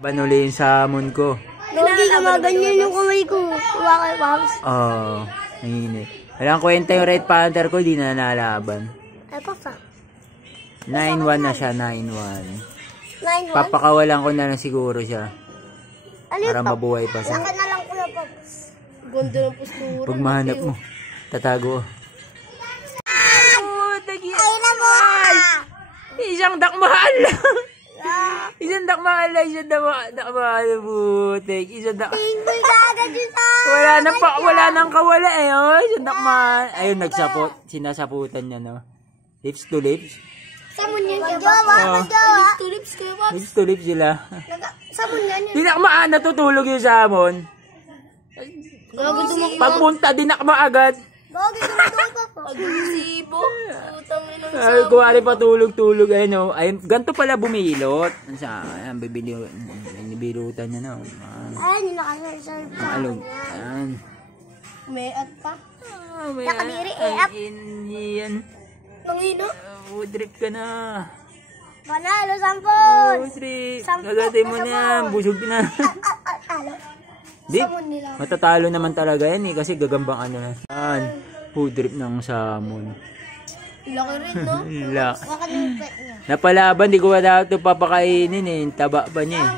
Banuli yung salmon ko. Logi, gumaganyan yung kamay ko. Wakay, Pops. Oo, nanginit. Walang kwenta yung Red Panther ko, di na nalaban. Ay, Pops ah. 9-1 na siya, 9-1. 9-1? Papakawalan ko na lang siguro siya. Ano Para mabuhay pa siya. Saka na lang kuya, Pops. Ganda ng postura. Pag mahanap mo, tatago. Ay na mo! Isang dakmahal lang. Isang dakmahal lang. Isang dakmahal. Butik. Isang dakmahal. Tinggoy ka agad yun sa... Wala nang kawala eh. Oh. Isang dakmahal. Ayun, nagsapot. Sinasaputan niya, no? Lips to lips. Samon yan kaya, Pops. Lips to lips kaya, Pops. Lips to lips sila. Samon yan yun. Dinakmaan, natutulog yung salmon. Gago dumakma. Pagpunta, dinakma agad. Gago dumakma, Pops. Agresibo. Putang ina ng Ay, kuwari pa tulog-tulog. Ayun, ay, ganito pala bumilot. Ayan, binibilutan niya na. Ayan, yung nakaserve sa Alog. Ayan. May at pa. Nakadiri eh, up. Yan. Nangino. Drip ka na. Panalo, 10. Drip. Sampo, Gagatay mo na kasama. yan. Busog na. Talo. Di, Samon nila. matatalo naman talaga yan eh. Kasi gagambang ano na. Ayan. Drip ng salmon. Laki rin, no? La. Baka yung pet niya. Napalaban, di ko wala ito papakainin eh. Taba pa niya eh.